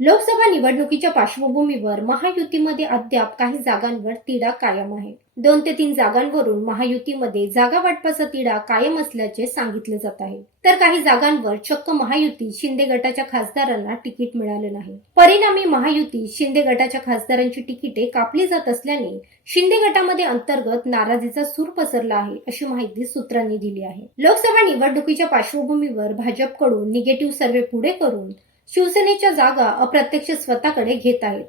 लोकसभा निवडणुकीच्या पार्श्वभूमीवर महायुतीमध्ये अद्याप काही जागांवर तिढा कायम आहे. दोन ते तीन जागांवरून महायुतीमध्ये जागा वाटपाचा तिढा कायम असल्याचे सांगितले जात आहे. तर काही जागांवर चक्क महायुती शिंदे गटाच्या खासदारांना तिकीट मिळालं नाही. परिणामी महायुती शिंदे गटाच्या खासदारांची तिकिटे कापली जात असल्याने शिंदे गटामध्ये अंतर्गत नाराजीचा सूर पसरला आहे अशी माहिती सूत्रांनी दिली आहे. लोकसभा निवडणुकीच्या पार्श्वभूमीवर भाजपकडून निगेटिव्ह सर्वे पुढे करून शिवसेनेच्या जागा अप्रत्यक्ष स्वतःकडे घेत आहेत.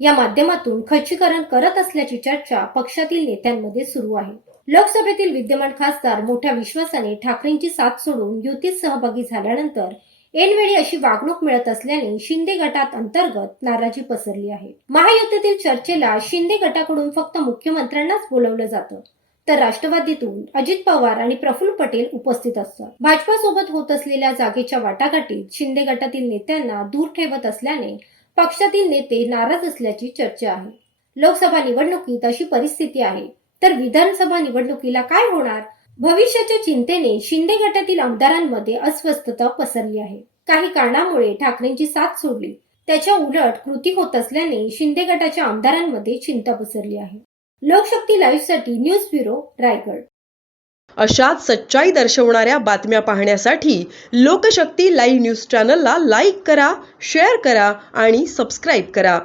या माध्यमातून खच्चीकरण करत असल्याची चर्चा पक्षातील नेत्यांमध्ये सुरू आहे. लोकसभेतील विद्यमान खासदार मोठ्या विश्वासाने ठाकरेंची साथ सोडून युतीत सहभागी झाल्यानंतर ऐनवेळी अशी वागणूक मिळत असल्याने शिंदे गटात अंतर्गत नाराजी पसरली आहे. महायुतीतील चर्चेला शिंदे गटाकडून फक्त मुख्यमंत्र्यांनाच बोलवलं जातं. तर राष्ट्रवादीतून अजित पवार आणि प्रफुल्ल पटेल उपस्थित असतात. भाजपासोबत होत असलेल्या जागेच्या वाटाघाटीत शिंदे गटातील नेत्यांना दूर ठेवत असल्याने पक्षातील नेते नाराज असल्याची चर्चा आहे. लोकसभा निवडणुकीत अशी परिस्थिती आहे. तर विधानसभा निवडणुकीला काय होणार? भविष्याच्या चिंतेने शिंदे गटातील आमदारांमध्ये अस्वस्थता पसरली आहे. काही कारणामुळे ठाकरेंची साथ सोडली. त्याच्या उलट कृती होत असल्याने शिंदे गटाच्या आमदारांमध्ये चिंता पसरली आहे. लोकशक्ती लाईव्हसाठी न्यूज ब्युरो रायगड. अशाच सच्चाई दर्शवणाऱ्या बातम्या पाहण्यासाठी लोकशक्ती लाईव्ह न्यूज चॅनलला लाईक करा शेअर करा आणि सबस्क्राईब करा.